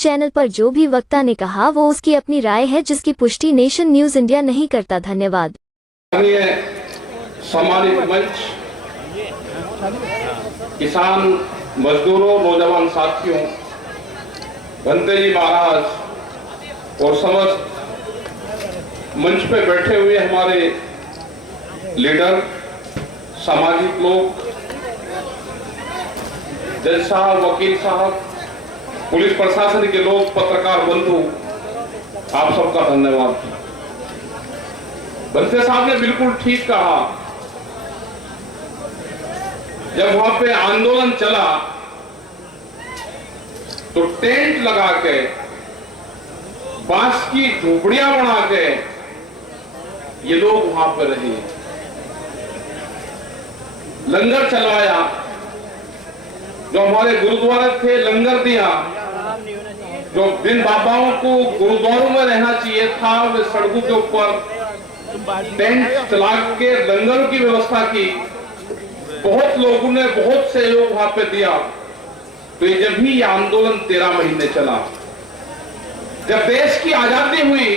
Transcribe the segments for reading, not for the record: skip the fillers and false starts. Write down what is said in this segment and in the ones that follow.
Channel पर जो भी वक्ता ने कहा वो उसकी अपनी राय है, जिसकी पुष्टि नेशन न्यूज इंडिया नहीं करता। धन्यवाद। सामाजिक मंच, किसान मजदूरों, नौजवान साथियों, भंते जी महाराज और समस्त मंच पे बैठे हुए हमारे लीडर, सामाजिक लोग, जज साहब, वकील साहब, पुलिस प्रशासन के लोग, पत्रकार बंधु, आप सबका धन्यवाद। भंते साहब ने बिल्कुल ठीक कहा। जब वहां पे आंदोलन चला तो टेंट लगा के, बांस की झोपड़ियां बना के ये लोग वहां पर रहे, लंगर चलवाया। जो हमारे गुरुद्वारे थे, लंगर दिया। जो जिन बाबाओं को गुरुद्वारों में रहना चाहिए था, वे सड़कों के ऊपर टेंट चला के लंगर की व्यवस्था की। बहुत लोगों ने बहुत सहयोग वहां पे दिया। तो ये जब भी ये आंदोलन 13 महीने चला, जब देश की आजादी हुई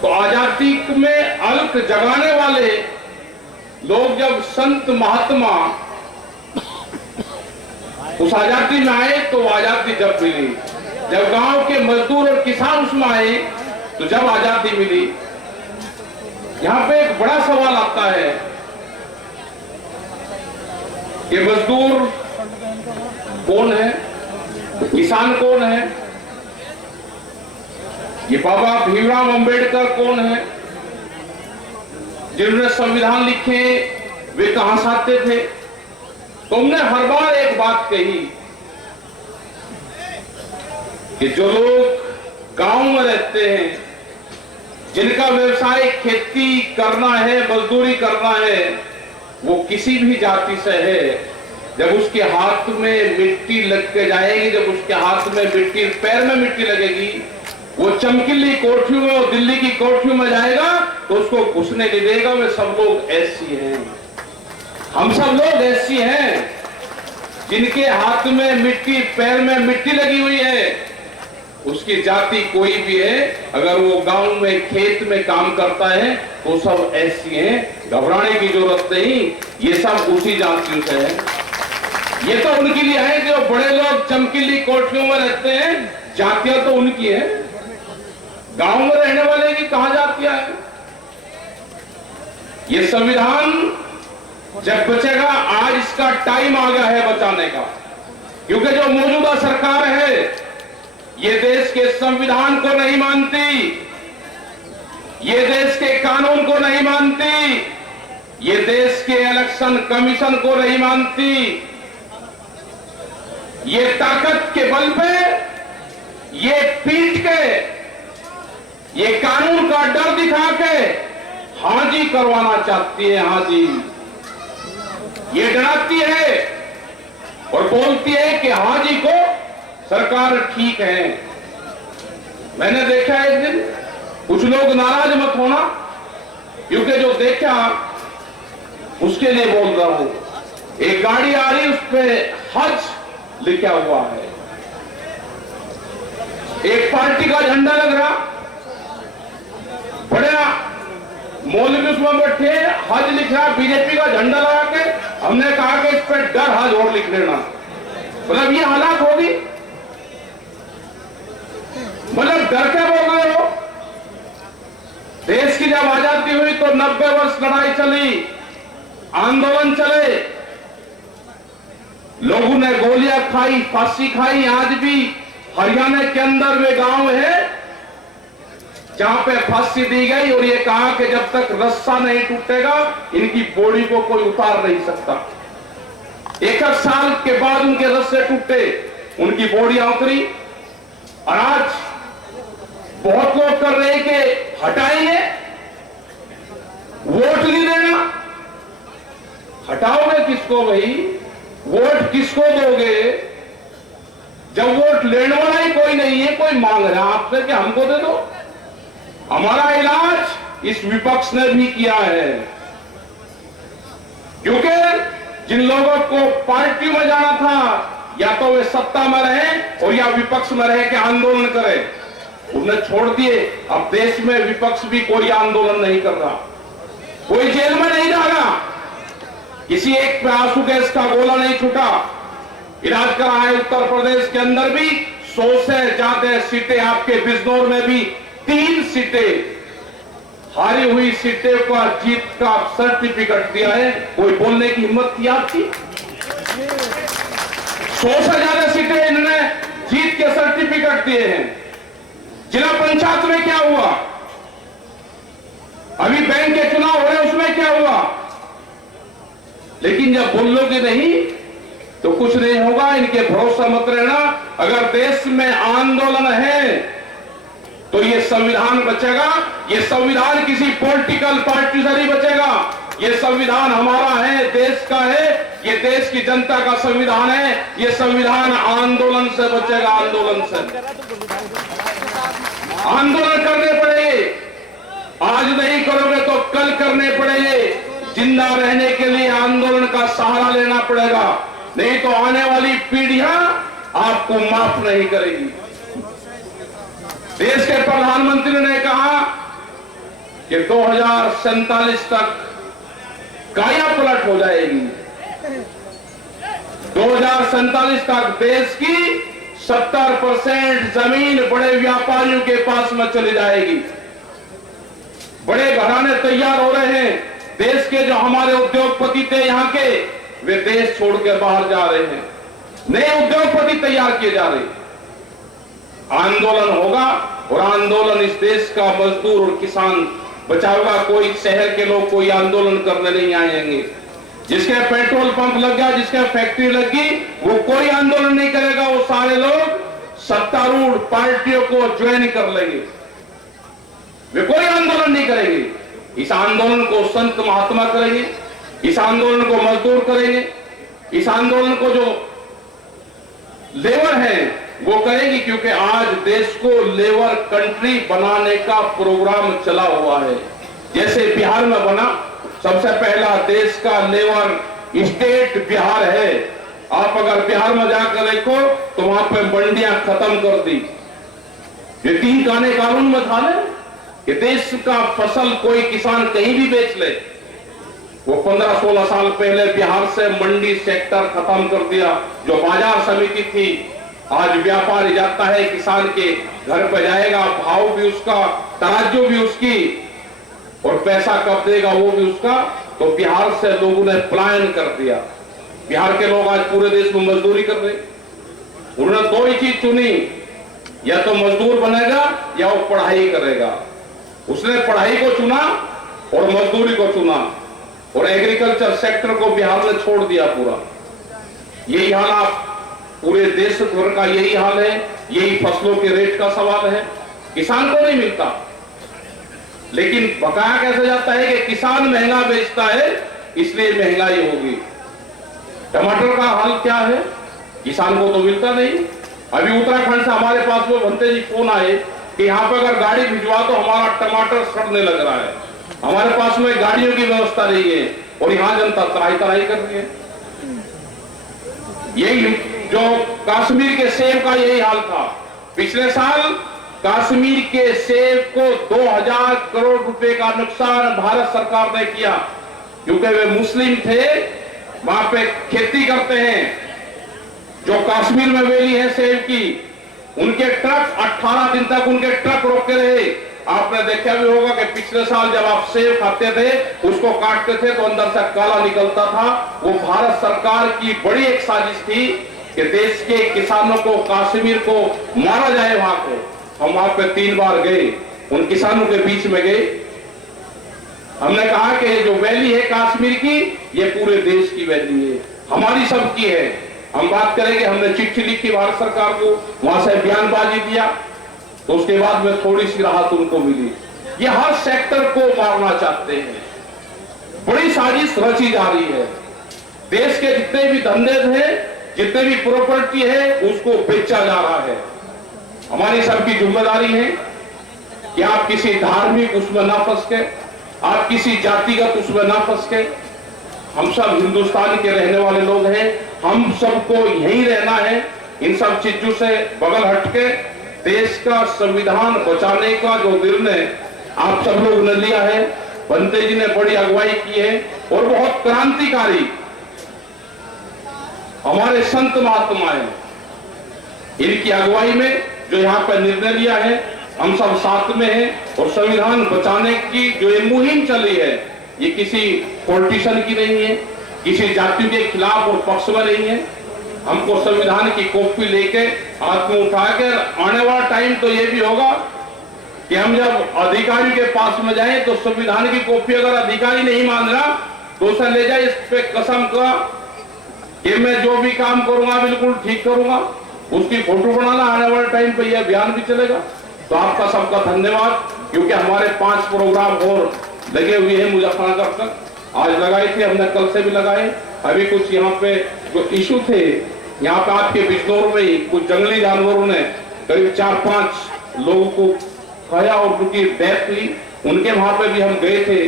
तो आजादी में अलख जगाने वाले लोग, जब संत महात्मा उस आजादी में आए तो आजादी जब मिली। जब गांव के मजदूर और किसान उसमें आए तो जब आजादी मिली। यहां पे एक बड़ा सवाल आता है कि मजदूर कौन है, किसान कौन है, ये बाबा भीमराव अंबेडकर कौन है, जिन्होंने संविधान लिखे, वे कहां से आते थे। तुमने हर बार एक बात कही कि जो लोग गांव में रहते हैं, जिनका व्यवसाय खेती करना है, मजदूरी करना है, वो किसी भी जाति से है, जब उसके हाथ में मिट्टी लग के जाएगी, जब उसके हाथ में मिट्टी, पैर में मिट्टी लगेगी, वो चमकीली कोठरियों में और दिल्ली की कोठरियों में जाएगा तो उसको घुसने नहीं देगा। वे सब लोग ऐसी हैं, हम सब लोग ऐसी हैं जिनके हाथ में मिट्टी, पैर में मिट्टी लगी हुई है। उसकी जाति कोई भी है, अगर वो गांव में खेत में काम करता है तो सब ऐसी हैं, घबराने की जरूरत नहीं। ये सब उसी जातियों से है। ये तो उनके लिए है जो बड़े लोग चमकीली कोठरियों में रहते हैं, जातियां तो उनकी है। गांव में रहने वाले की कहां जातियां है। ये संविधान जब बचेगा, आज इसका टाइम आ गया है बचाने का, क्योंकि जो मौजूदा सरकार है ये देश के संविधान को नहीं मानती, ये देश के कानून को नहीं मानती, ये देश के इलेक्शन कमीशन को नहीं मानती। ये ताकत के बल पे, ये पीट के, ये कानून का डर दिखा के हाजी करवाना चाहती है। हाजी ये डराती है और बोलती है कि हाजी को सरकार ठीक है। मैंने देखा एक दिन, कुछ लोग नाराज मत होना, क्योंकि जो देखा उसके लिए बोल रहा हूं। एक गाड़ी आ रही, उस पे हज लिखा हुआ है, एक पार्टी का झंडा लग रहा, बड़ा मौलवी उसमें बैठे, हज लिख रहा, बीजेपी का झंडा लगा के। हमने कहा कि इस पर डर हज और लिख लेना। मतलब ये हालात होगी, मतलब डर क्या बोल रहे हो। देश की जब आजादी हुई तो 90 वर्ष लड़ाई चली, आंदोलन चले, लोगों ने गोलियां खाई, फांसी खाई। आज भी हरियाणा के अंदर वे गांव है जहां पे फांसी दी गई और ये कहा कि जब तक रस्सा नहीं टूटेगा इनकी बॉडी को कोई उतार नहीं सकता। 1 साल के बाद उनके रस्से टूटे, उनकी बॉडियां उतरी। और आज बहुत लोग कर रहे हैं कि हटाएंगे, वोट नहीं देना। हटाओगे किसको भाई, वोट किसको दोगे जब वोट लेने वाला ही कोई नहीं है। कोई मांग रहा है आपसे कि हमको दे दो। हमारा इलाज इस विपक्ष ने भी किया है, क्योंकि जिन लोगों को पार्टी में जाना था, या तो वे सत्ता में रहे और या विपक्ष में रहे कि आंदोलन करें। उन्हें छोड़ दिए। अब देश में विपक्ष भी कोई आंदोलन नहीं कर रहा, कोई जेल में नहीं डाला, किसी एक पे आंसू गैस का गोला नहीं छूटा। इलाज करा है उत्तर प्रदेश के अंदर भी 100 से ज्यादा सीटें, आपके बिजनौर में भी 3 सीटें, हारी हुई सीटें पर जीत का सर्टिफिकेट दिया है। कोई बोलने की हिम्मत की आपकी? 100 से ज्यादा सीटें इन्होंने जीत के सर्टिफिकेट दिए हैं। जिला पंचायत में क्या हुआ? अभी बैंक के चुनाव हो रहे, उसमें क्या हुआ? लेकिन जब बोलोगे नहीं तो कुछ नहीं होगा। इनके भरोसा मत रहना। अगर देश में आंदोलन है तो ये संविधान बचेगा। ये संविधान किसी पॉलिटिकल पार्टी से नहीं बचेगा। ये संविधान हमारा है, देश का है, ये देश की जनता का संविधान है। ये संविधान आंदोलन से बचेगा, आंदोलन से। आंदोलन करने पड़ेंगे, आज नहीं करोगे तो कल करने पड़ेंगे। जिंदा रहने के लिए आंदोलन का सहारा लेना पड़ेगा, नहीं तो आने वाली पीढ़ियां आपको माफ नहीं करेगी। देश के प्रधानमंत्री ने कहा कि 2047 तक काया पलट हो जाएगी। 2047 तक देश की 70% जमीन बड़े व्यापारियों के पास में चली जाएगी। बड़े घराने तैयार हो रहे हैं। देश के जो हमारे उद्योगपति थे यहाँ के, वे देश छोड़ के बाहर जा रहे हैं। नए उद्योगपति तैयार किए जा रहे हैं। आंदोलन होगा और आंदोलन इस देश का मजदूर और किसान बचाएगा। कोई शहर के लोग कोई आंदोलन करने नहीं आएंगे। जिसके पेट्रोल पंप लग गया, जिसके फैक्ट्री लगी, वो कोई आंदोलन नहीं करेगा। वो सारे लोग सत्तारूढ़ पार्टियों को ज्वाइन कर लेंगे, वे कोई आंदोलन नहीं करेंगे। इस आंदोलन को संत महात्मा करेंगे, इस आंदोलन को मजदूर करेंगे, इस आंदोलन को जो लेबर है वो करेंगे। क्योंकि आज देश को लेबर कंट्री बनाने का प्रोग्राम चला हुआ है। जैसे बिहार में बना, सबसे पहला देश का लेबर स्टेट बिहार है। आप अगर बिहार में जाकर देखो तो वहां पे मंडियां खत्म कर दी। ये 3 काने कानून में था ना कि देश का फसल कोई किसान कहीं भी बेच ले। वो 15-16 साल पहले बिहार से मंडी सेक्टर खत्म कर दिया। जो बाजार समिति थी, आज व्यापारी जाता है किसान के घर पर जाएगा, भाव भी उसका, तराजू भी उसकी, और पैसा कब देगा वो भी उसका। तो बिहार से लोगों ने पलायन कर दिया। बिहार के लोग आज पूरे देश में मजदूरी कर रहे। उन्होंने 2 ही चीज चुनी, या तो मजदूर बनेगा या वो पढ़ाई करेगा। उसने पढ़ाई को चुना और मजदूरी को चुना, और एग्रीकल्चर सेक्टर को बिहार ने छोड़ दिया पूरा। यही हाल आप पूरे देश भर का यही हाल है। यही फसलों के रेट का सवाल है। किसान को नहीं मिलता, लेकिन बकाया कैसे जाता है कि किसान महंगा बेचता है इसलिए महंगाई होगी। टमाटर का हाल क्या है? किसान को तो मिलता नहीं। अभी उत्तराखंड से हमारे पास वो भंते जी फोन आए कि यहाँ पे अगर गाड़ी भिजवा तो हमारा टमाटर सड़ने लग रहा है। हमारे पास में गाड़ियों की व्यवस्था नहीं है और यहाँ जनता तराई कर रही है। यही जो कश्मीर के सेब का यही हाल था। पिछले साल कश्मीर के सेब को 2000 करोड़ रुपए का नुकसान भारत सरकार ने किया, क्योंकि वे मुस्लिम थे, वहां पे खेती करते हैं। जो कश्मीर में वैली है सेब की, उनके ट्रक 18 दिन तक उनके ट्रक रोके रहे। आपने देखा भी होगा कि पिछले साल जब आप सेब खाते थे, उसको काटते थे तो अंदर से काला निकलता था। वो भारत सरकार की बड़ी एक साजिश थी कि देश के किसानों को, कश्मीर को मारा जाए। वहां को हम वहां पे 3 बार गए, उन किसानों के बीच में गए। हमने कहा कि जो वैली है कश्मीर की, ये पूरे देश की वैली है, हमारी सबकी है। हम बात करेंगे, हमने चिट्ठी लिखी भारत सरकार को, वहां से बयानबाजी दिया, तो उसके बाद में थोड़ी सी राहत उनको मिली। ये हर सेक्टर को मारना चाहते हैं, बड़ी साजिश रची जा रही है। देश के जितने भी धंधे थे, जितने भी प्रॉपर्टी है, उसको बेचा जा रहा है। हमारी सबकी जिम्मेदारी है कि आप किसी धार्मिक उसमें ना फंस के, आप किसी जातिगत उसमें ना फंस के। हम सब हिंदुस्तान के रहने वाले लोग हैं, हम सबको यहीं रहना है, इन सब चीजों से बगल हटके देश का संविधान बचाने का जो निर्णय आप सब लोग ने लिया है, बंते जी ने बड़ी अगुवाई की है और बहुत क्रांतिकारी हमारे संत महात्माएं, इनकी अगुवाई में जो यहाँ पर निर्णय लिया है, हम सब साथ में हैं और संविधान बचाने की जो ये मुहिम चली है, ये किसी पॉलिटिशियन की नहीं है, किसी जाति के खिलाफ और पक्ष में नहीं है। हमको संविधान की कॉपी लेके हाथ में उठा के आने वाला टाइम तो ये भी होगा कि हम जब अधिकारी के पास में जाएं तो संविधान की कॉपी अगर अधिकारी नहीं मान रहा तो उसे ले जाए, इस पे कसम का कि मैं जो भी काम करूंगा बिल्कुल ठीक करूंगा, उसकी फोटो बनाना आने वाले टाइम पे यह अभियान भी चलेगा। तो आपका सबका धन्यवाद, क्योंकि हमारे 5 प्रोग्राम और लगे हुए हैं मुजफ्फरनगर तक, आज लगाए थे हमने, कल से भी लगाए। अभी कुछ यहाँ पे जो इशू थे, यहाँ पे आपके बिजनौर में ही कुछ जंगली जानवरों ने करीब 4-5 लोगों को खाया और उनकी डेथ हुई, उनके वहां पे भी हम गए थे।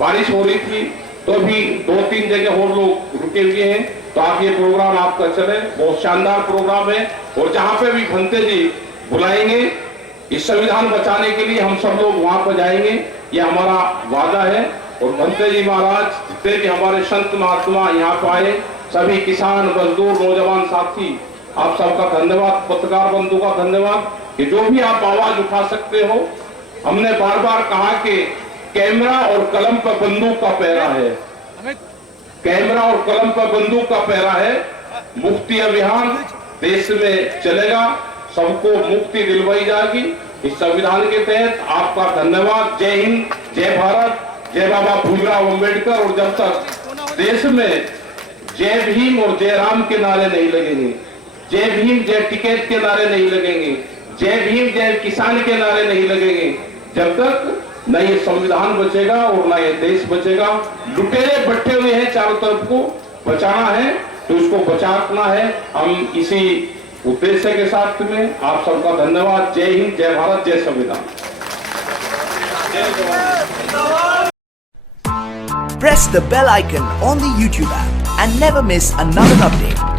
बारिश हो रही थी तो अभी 2-3 जगह और लोग रुके हुए हैं। तो आप ये प्रोग्राम आपका चले, बहुत शानदार प्रोग्राम है और जहां पे भी भंते जी बुलाएंगे इस संविधान बचाने के लिए हम सब लोग वहां पर जाएंगे, ये हमारा वादा है। और भंते जी महाराज जितने भी हमारे संत महात्मा यहाँ पर आए, सभी किसान मजदूर नौजवान साथी, आप सबका धन्यवाद, पत्रकार बंधु का धन्यवाद कि जो भी आप आवाज उठा सकते हो। हमने बार बार कहा कि कैमरा और कलम पर बंदूक का पहरा है, कैमरा और कलम पर बंदूक का पहरा है। मुक्ति अभियान देश में चलेगा, सबको मुक्ति दिलवाई जाएगी इस संविधान के तहत। आपका धन्यवाद। जय हिंद, जय भारत, जय बाबा भीमराव अम्बेडकर। और जब तक देश में जय भीम और जय राम के नारे नहीं लगेंगे, जय भीम जय टिकैत के नारे नहीं लगेंगे, जय भीम जय किसान के नारे नहीं लगेंगे, जब तक न ये संविधान बचेगा और न ये देश बचेगा। लुटेरे बैठे हुए हैं चारों तरफ को बचाना है तो इसको बचाना है। हम इसी उद्देश्य के साथ में आप सबका धन्यवाद। जय हिंद, जय भारत, जय संविधान। Press the bell icon on the YouTube app and never miss another update.